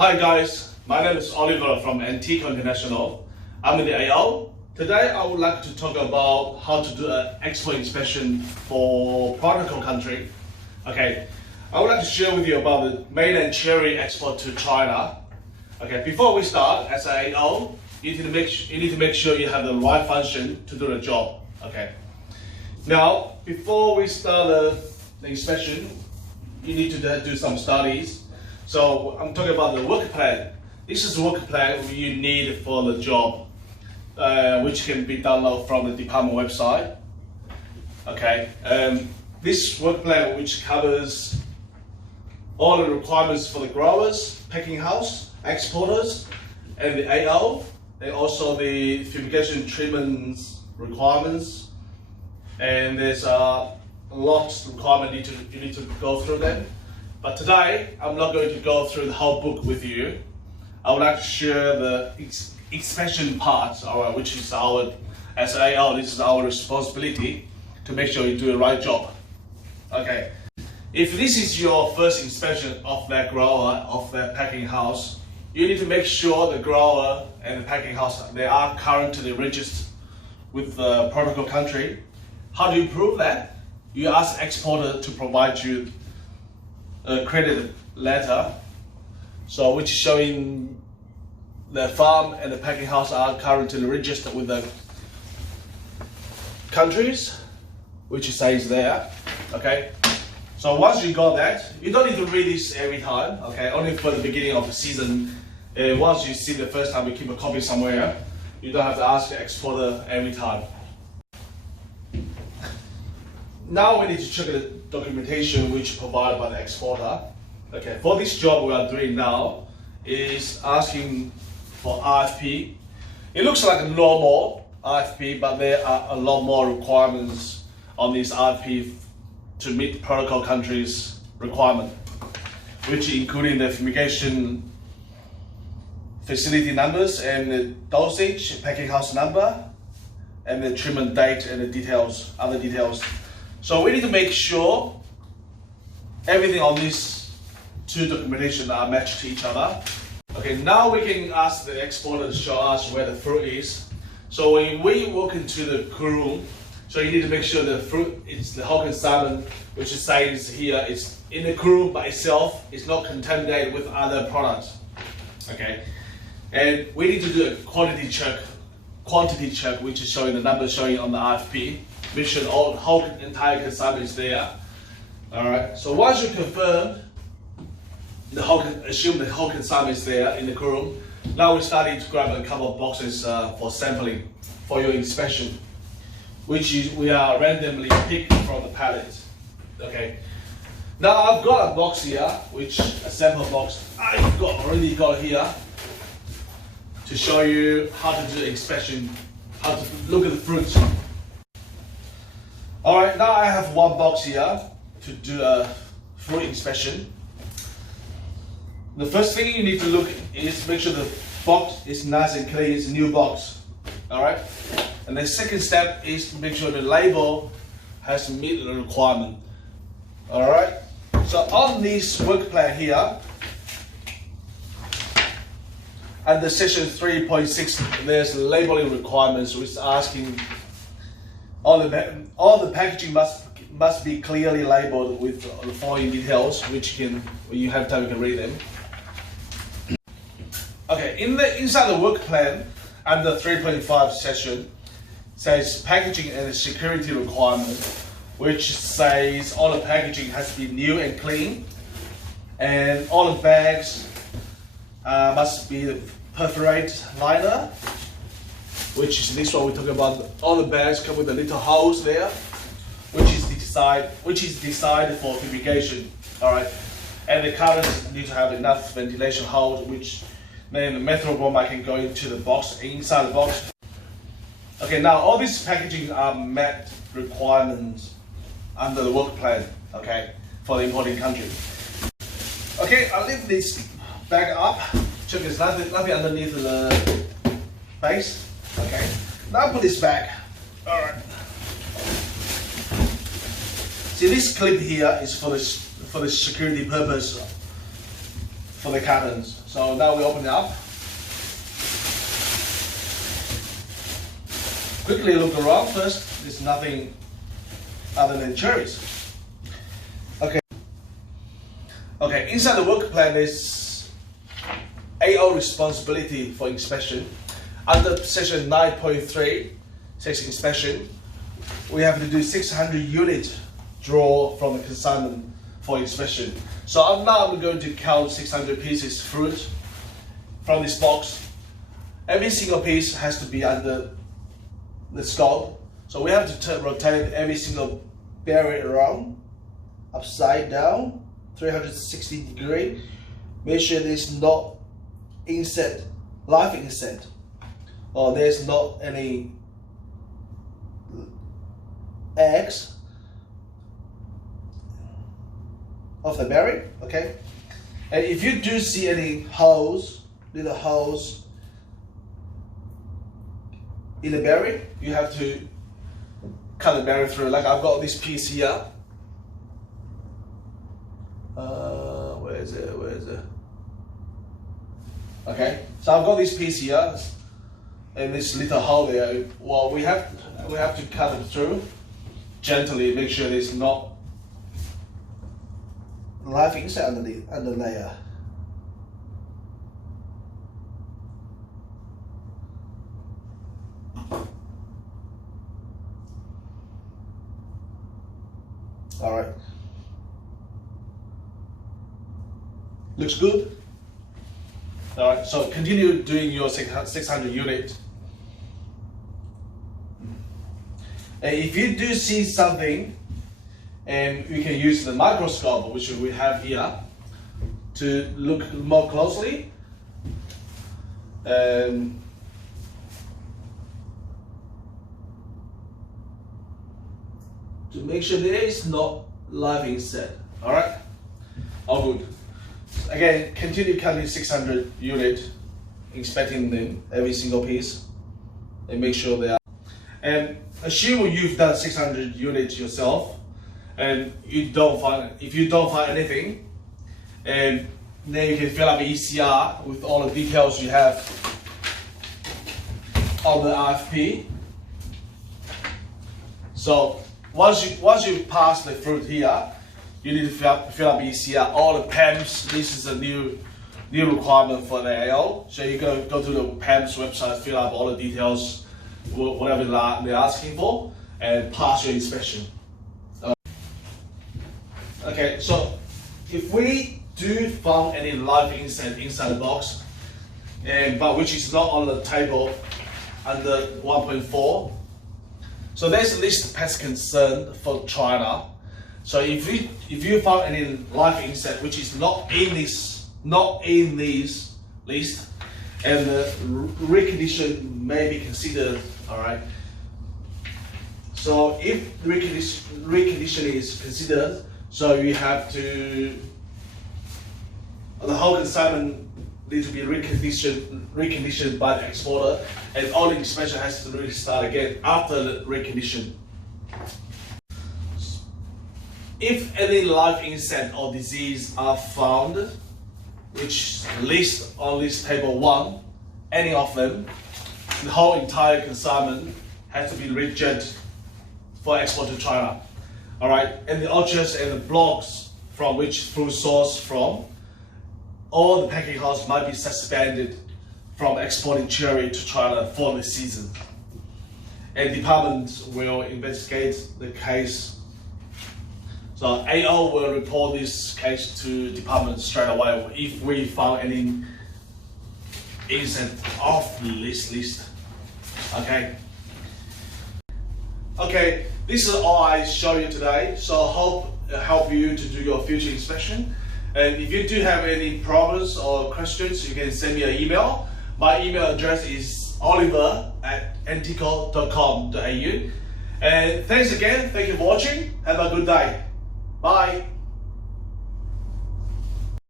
Hi guys, my name is Oliver from Antico International. I'm in the AO. Today I would like to talk about how to do an export inspection for protocol country. Okay, I would like to share with you about the mainland cherry export to China. Okay, before we start, as an AO, you need to make sure you have the right function to do the job. Okay. Now, before we start the inspection, you need to do some studies. So I'm talking about the work plan. This is the work plan you need for the job, which can be downloaded from the department website. Okay, this work plan which covers all the requirements for the growers, packing house, exporters, and the AO, and also the fumigation treatments requirements. And there's lots of requirements you need to go through them. But today, I'm not going to go through the whole book with you. I would like to share the inspection part, which is as AO, this is our responsibility to make sure you do the right job. Okay. If this is your first inspection of that grower, of that packing house, you need to make sure the grower and the packing house, they are currently registered with the protocol country. How do you prove that? You ask the exporter to provide you a credit letter, so which is showing the farm and the packing house are currently registered with the countries, which it says there. Okay. So once you got that, you don't need to read this every time. Okay, only for the beginning of the season. Once you see the first time, you keep a copy somewhere. You don't have to ask the exporter every time. Now we need to check the documentation which is provided by the exporter. Okay, for this job we are doing now is asking for RFP. It looks like a normal RFP, but there are a lot more requirements on this RFP to meet protocol countries' requirement, which including the fumigation facility numbers and the dosage, packing house number, and the treatment date and the details, other details. So we need to make sure everything on these two documentation are matched to each other. Okay, now we can ask the exporter to show us where the fruit is. So when we walk into the room, so you need to make sure the fruit is the Hokkien salmon, which is says here, is in the room by itself, it's not contaminated with other products. Okay, and we need to do a quantity check, which is showing the numbers showing on the RFP. Make sure the whole entire consignment is there. All right. So once you confirm assume the whole consignment is there in the room, now we're starting to grab a couple of boxes for sampling for your inspection, which we are randomly picked from the pallet. Okay. Now I've got a box here, which a sample box I've already got here to show you how to do inspection, how to look at the fruits. Alright, now I have one box here to do a fruit inspection. The first thing you need to look is make sure the box is nice and clean, it's a new box. Alright? And the second step is to make sure the label has to meet the requirement. Alright? So on this work plan here, under section 3.6, there's labeling requirements which is asking all the packaging must be clearly labeled with the following details, which when you have time you can read them. Okay, inside the work plan, under 3.5 section, says packaging and security requirement, which says all the packaging has to be new and clean, and all the bags must be perforated liner, which is this one we're talking about. All the bags come with a little holes there, which is designed for fumigation. All right, and the cutters need to have enough ventilation holes, which then the methyl bromide can go into the box, inside the box. Okay, now all these packaging are met requirements under the work plan. Okay, for the importing country. Okay, I'll leave this bag up. Check there's nothing underneath the base. Okay, now put this back. All right. See, this clip here is for the security purpose for the cartons. So now we open it up. Quickly look around first. There's nothing other than cherries. Okay, inside the work plan is AO responsibility for inspection. Under section 9.3, section inspection, we have to do 600 unit draw from the consignment for inspection. So now I'm going to count 600 pieces fruit from this box. Every single piece has to be under the scope. So we have to rotate every single berry around, upside down, 360 degree. Make sure there's not insect, live insect, or there's not any eggs of the berry. Okay, and if you do see any holes, little holes in the berry, you have to cut the berry through. Like I've got this piece here. Where is it? Okay, so I've got this piece here and this little hole there. Well, we have to cut it through gently, make sure there's not live insect under layer. All right. Looks good. All right, so continue doing your 600 unit. And if you do see something, and we can use the microscope, which we have here, to look more closely. To make sure there is not live insect. All right, all good. Again, continue cutting 600 unit, inspecting them, every single piece, and make sure they are. And assume you've done 600 units yourself, and if you don't find anything, and then you can fill up ECR with all the details you have on the RFP. So once you pass the fruit here, you need to fill up ECR, all the PAMS. This is a new requirement for the AO. So you go to the PAMS website, fill up all the details, whatever they're asking for, and pass your inspection. Okay, so if we do find any live insect inside the box, but which is not on the table under 1.4, so there's a list of pest concern for China. So if you found any live insect which is not in this list, and the recondition may be considered. All right. So if recondition is considered, so you have to, the whole consignment needs to be reconditioned by the exporter, and all the inspection has to really start again after the recondition. If any live insect or disease are found, which list on list table 1, any of them, the whole entire consignment has to be rejected for export to China. All right, and the orchards and the blocks from which fruit sourced from, all the packing house might be suspended from exporting cherry to China for the season. And department will investigate the case. So AO will report this case to department straight away if we found any insect off the list. Okay. Okay, this is all I show you today. So I hope help you to do your future inspection. And if you do have any problems or questions, you can send me an email. My email address is oliver@entico.com.au. And thanks again. Thank you for watching. Have a good day. Bye.